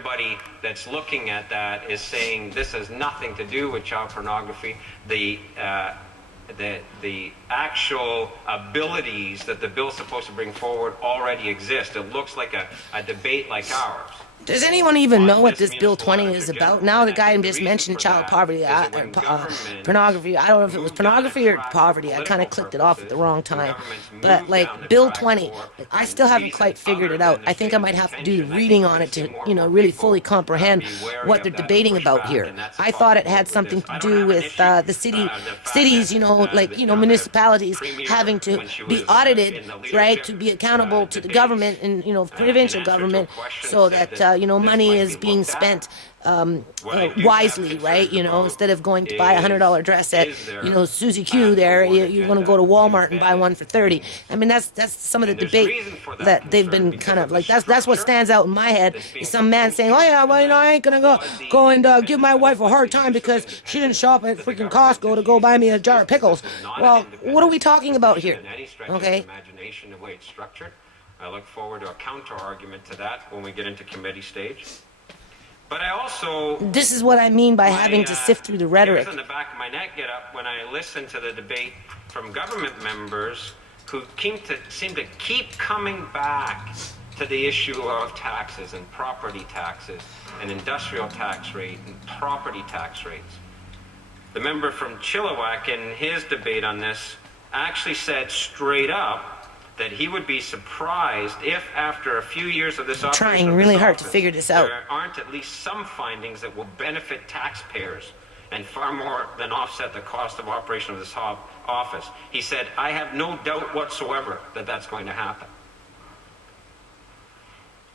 everybody that's looking at that is saying this has nothing to do with child pornography. The actual abilities that the bill's supposed to bring forward already exist. It looks like a debate like ours. Does anyone even know what this Bill 20 is about? Now the guy just mentioned child poverty, pornography. I don't know if it was pornography or poverty. I kind of clicked it off at the wrong time. But like Bill 20, I still haven't quite figured it out. I think I might have to do the reading on it to, really fully comprehend what they're debating about here. I thought it had something to do with the cities, municipalities having to be audited, right, to be accountable to the government and, provincial government, so that money is being spent wisely, right? Instead of going to buy a $100 dress at, Suzy Q there, you're going to go to Walmart and buy one for $30. I mean, that's some of the debate that they've been kind of like, that's what stands out in my head, is some man saying, oh yeah, well, I ain't going to go and give my wife a hard time because she didn't shop at freaking Costco to go buy me a jar of pickles. Well, what are we talking about here? Okay. I look forward to a counter-argument to that when we get into committee stage. But I also... This is what I mean by having to sift through the rhetoric. Hairs on the back of my neck get up when I listen to the debate from government members who seem to keep coming back to the issue of taxes and property taxes and industrial tax rate and property tax rates. The member from Chilliwack in his debate on this actually said straight up that he would be surprised if, after a few years of this operation, trying really hard to figure this out, there aren't at least some findings that will benefit taxpayers and far more than offset the cost of operation of this office. He said, I have no doubt whatsoever that that's going to happen.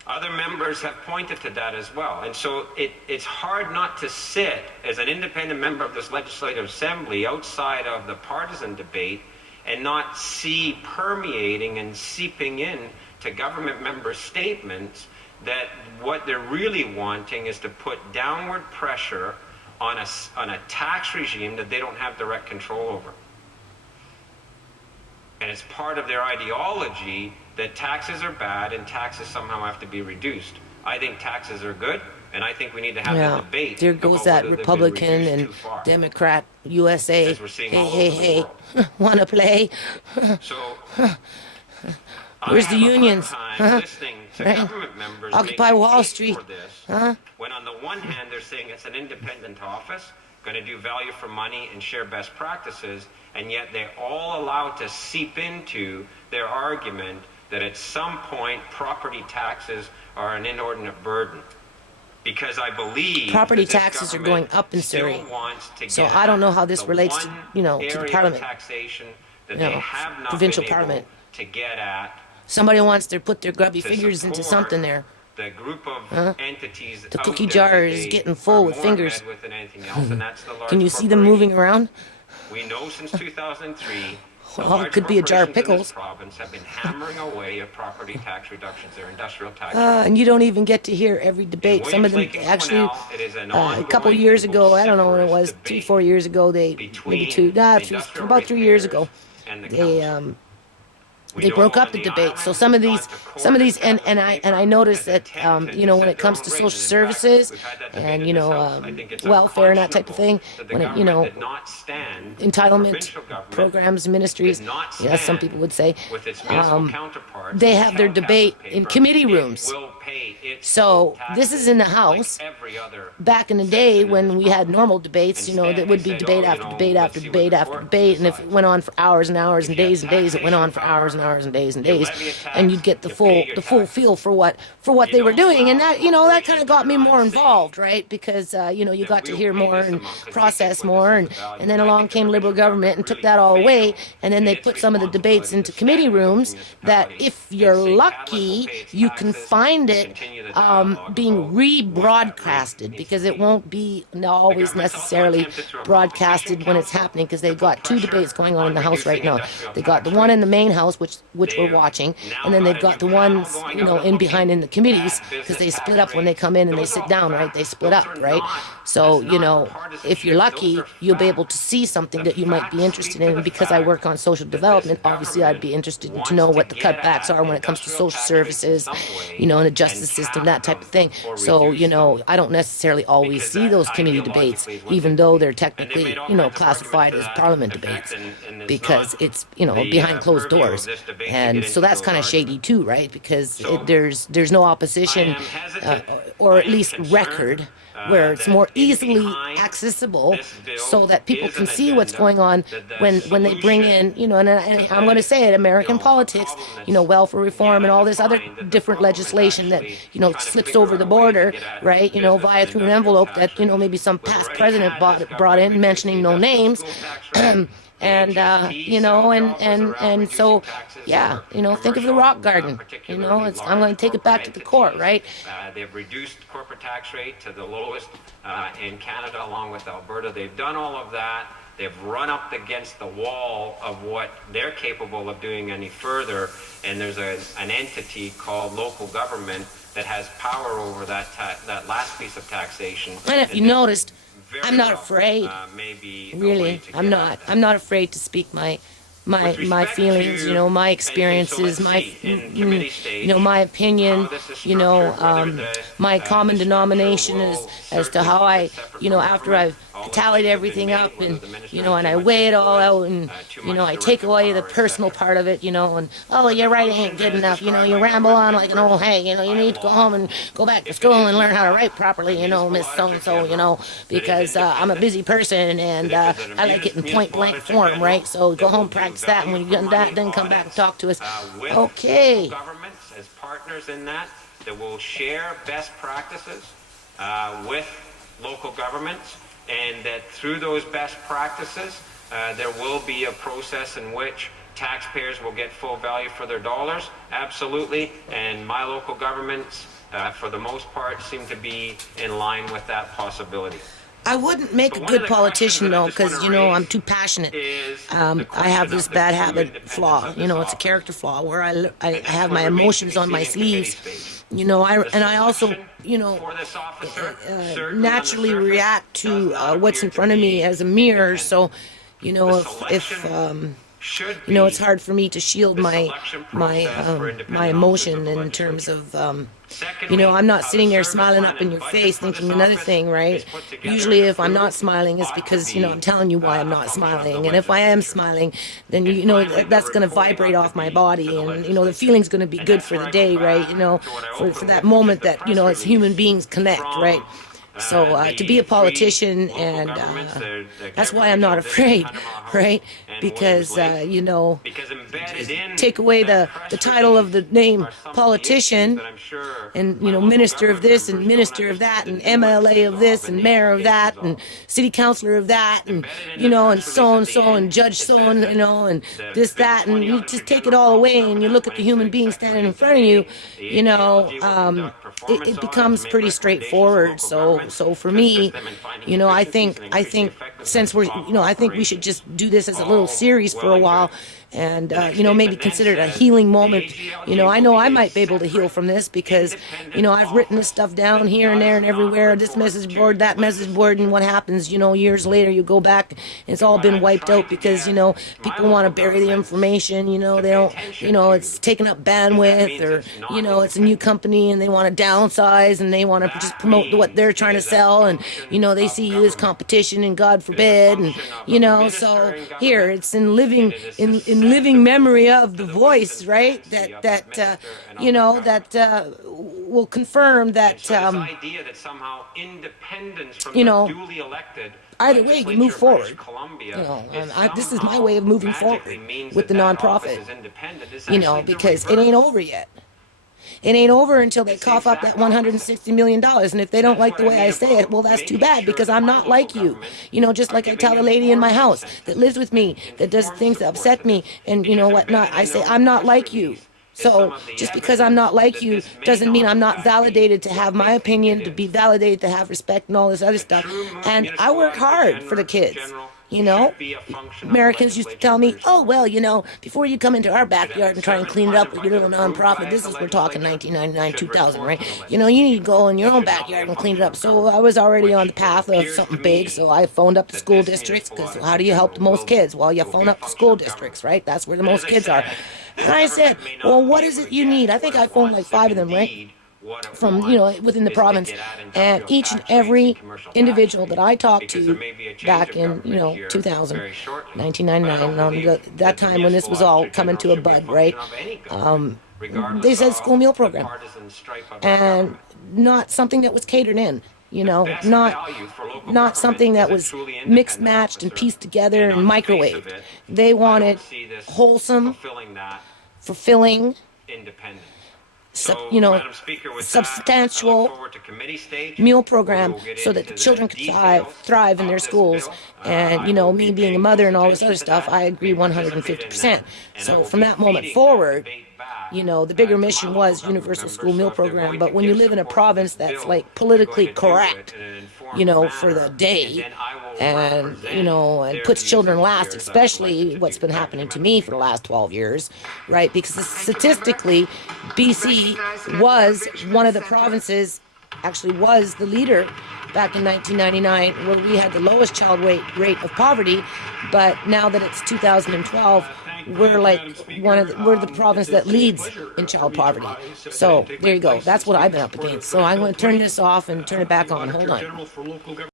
Other members have pointed to that as well. And so it's hard not to sit as an independent member of this legislative assembly outside of the partisan debate and not see permeating and seeping in to government members' statements that what they're really wanting is to put downward pressure on a tax regime that they don't have direct control over. And it's part of their ideology that taxes are bad and taxes somehow have to be reduced. I think taxes are good, and I think we need to have a debate. There goes that Republican and Democrat USA. Hey, want to play? So, where's the unions? Listening to Right? government members Occupy Wall Street. When on the one hand they're saying it's an independent office, going to do value for money and share best practices, and yet they're all allowed to seep into their argument that at some point property taxes are an inordinate burden. Because I believe property taxes are going up in Surrey. So I don't know how this relates to, to the parliament. Taxation that they have not provincial been able parliament. to get at. Somebody wants to put their grubby fingers into something there. The group of entities the cookie jar is getting full with fingers. With anything else, and that's the large Can you see them moving around? We know since 2003, well, it could be a jar of pickles. Province have been hammering away at property tax reductions, their industrial tax. And you don't even get to hear every debate. Some of them actually, a couple years ago, I don't know when it was, 3-4 years ago, about 3 years ago, they broke up the debate. So some of these, and I noticed that when it comes to social services and welfare and that type of thing, when it entitlement programs, ministries, some people would say, they have their debate in committee rooms. So this is in the House. Back in the day when we had normal debates, that would be debate after debate after debate after debate, and if it went on for hours and hours and days, it went on for hours and hours and days, and you'd get the full feel for what they were doing, and that that kind of got me more involved, right? Because you got to hear more and process more, and then along came Liberal government and took that all away, and then they put some of the debates into committee rooms that, if you're lucky, you can find it being rebroadcasted, because it won't be always necessarily broadcasted when it's happening, because they've got 2 debates going on in the House right now. They got the one in the main House, which we're watching, and then they've got the ones in behind in the committees, because they split up when they come in and they sit down, right? They split up, right? So if you're lucky, you'll be able to see something that you might be interested in. And because I work on social development, obviously I'd be interested to know what the cutbacks are when it comes to social services, and adjusting justice system, that type of thing. So, I don't necessarily always see those committee debates, even though they're technically, classified as parliament debates, because it's, behind closed doors. And so that's kind of shady too, right? Because there's no opposition, or at least record, where it's more easily accessible so that people can see what's going on when they bring in, and I'm going to say it, American politics, welfare reform and all this other different legislation that, slips over the border, right, via through an envelope that, maybe some past president brought in, mentioning no names. And so, yeah, think of the rock garden. I'm going to take it back to the court, right? They've reduced corporate tax rate to the lowest in Canada, along with Alberta. They've done all of that. They've run up against the wall of what they're capable of doing any further. And there's an entity called local government that has power over that last piece of taxation. And if you noticed, I'm not afraid. Really, I'm not. I'm not afraid to speak my feelings, my experiences, my my opinion, my common denomination is as to how I, after I've tallied everything up and, and I weigh it all out and, I take away the personal part of it, and, oh, you're right, it ain't good enough, you ramble on like an old hag, you need to go home and go back to school and learn how to write properly, Miss So-and-so, because I'm a busy person and I like it in point-blank form, right? So go home, practice that, and when you've done that, then come back and talk to us. Okay. Governments as partners in that will share best practices with local governments, and that through those best practices, there will be a process in which taxpayers will get full value for their dollars. Absolutely. And my local governments, for the most part, seem to be in line with that possibility. I wouldn't make a good politician, though, because, I'm too passionate. I have this bad habit flaw. It's a character flaw where I have my emotions on my sleeves. I also, naturally react to what's in front of me as a mirror. So, if it's hard for me to shield my emotion in terms of, I'm not sitting there smiling up in your face thinking another thing, right? Usually if I'm not smiling, it's because, I'm telling you why I'm not smiling. And if I am smiling, then, that's going to vibrate off my body. And, the feeling's going to be good for the day, right? For that moment that, as human beings connect, right? So to be a politician, and that's why I'm not afraid, right? Because, take away the title of the name politician and, minister of this and minister of that and MLA of this and mayor of that and city councilor of that and, and so and judge so-and, and this, that, and you just take it all away and you look at the human being standing in front of you, it becomes pretty straightforward. So for me, I think since we're, I think we should just do this as a little series for a while and, maybe consider it a healing moment. I know I might be able to heal from this because, I've written this stuff down here and there and everywhere, this message board, that message board, and what happens, years later you go back and it's all been wiped out because, people want to bury the information, they don't, it's taking up bandwidth or, it's a new company and they want to downsize and they want to just promote what they're trying to sell and, they see you as competition and God forbid and, so here it's in living memory of the voice, right? That will confirm that, idea that somehow independence from the duly elected either way you move forward. This is my way of moving forward with the nonprofit, because it ain't over yet. It ain't over until they cough up that $160 million. And if they don't like the way I say it, well, that's too bad because I'm not like you. Just like I tell the lady in my house that lives with me, that does things that upset me and, whatnot. I say, I'm not like you. So just because I'm not like you doesn't mean I'm not validated to have my opinion, to be validated, to have respect and all this other stuff. And I work hard for the kids. Americans used to tell me, oh, well, before you come into our backyard and try and clean it up with your little nonprofit, we're talking 1999, 2000, right? You need to go in your own backyard and clean it up. So I was already on the path of something big, so I phoned up the school districts, because how do you help the most kids? Well, you phone up the school districts, right? That's where the most kids are. And I said, well, what is it you need? I think I phoned like 5 of them, right? from, within the province. And each and every individual that I talked to back in, 2000, 1999, that time when this was all coming to a bud, right? They said school meal program. And not something that was catered in. Not something that was mixed, matched, and pieced together and microwaved. They wanted wholesome, fulfilling, substantial meal program so that the children could thrive in their schools. And, me being a mother and all this other stuff, I agree 150%. So from that moment forward, the bigger mission was universal school meal program. But when you live in a province that's like politically correct, for the day, and and puts children last, especially what's been happening to me for the last 12 years, right? Because statistically, BC was one of the provinces, actually was the leader back in 1999, where we had the lowest child rate of poverty. But now that it's 2012, we're like we're the province that leads in child poverty. So there you go. That's what I've been up against. So I'm going to turn this off and turn it back on. Hold on.